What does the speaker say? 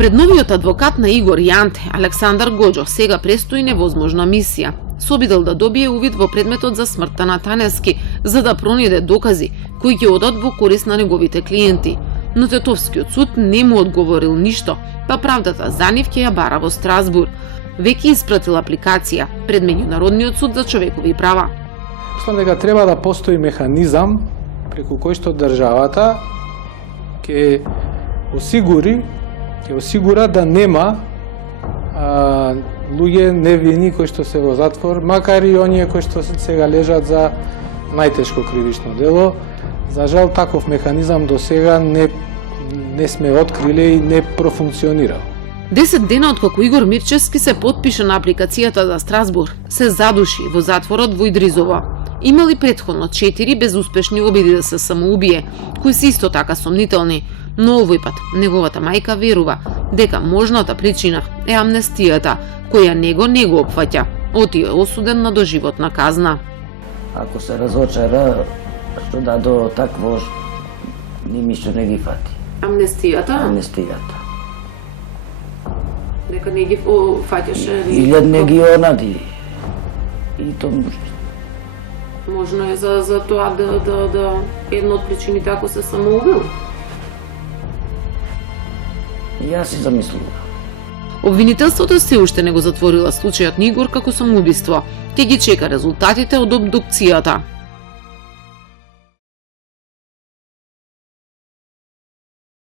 Пред новиот адвокат на Игор Јанте, Александар Гоџо, сега престои невозможна мисија. Се обидел да добие увид во предметот за смртта на Таневски, за да пронајде докази кои ќе одат во корист на неговите клиенти. Но Тетовскиот суд не му одговорил ништо, па правдата за нив ќе ја бара во Страсбур. Веќе испратил апликација пред Меѓународниот суд за човекови права. Мислам дека треба да постои механизам преку кој што државата ќе осигура да нема луѓе невини кои што се во затвор, макар и оние кои што сега лежат за најтешко кривично дело. За жал, таков механизам до сега не сме откриле и не профункционира. 10 дена откако Игор Мирчевски се потпиша на апликацијата за Страсбур, се задуши во затворот во Идризово. Имали претходно 4 безуспешни обиди да се самоубие, кои се исто така сомнителни, но овој пат неговата мајка верува дека можната причина е амнестијата, која него не го опфаќа. Оти е осуден на доживотна казна. Ако се разочара, што да до такво ништо не ги фати. Амнестијата? Амнестијата. Дека не ги фаќаше? Или не ги онади. И то можно е за тоа да една од причините ако се самоубил. Јас си замислував. Обвинителството се уште не го затворила случајот на Игор како самоубиство. Ќе ги чека резултатите од обдукцијата.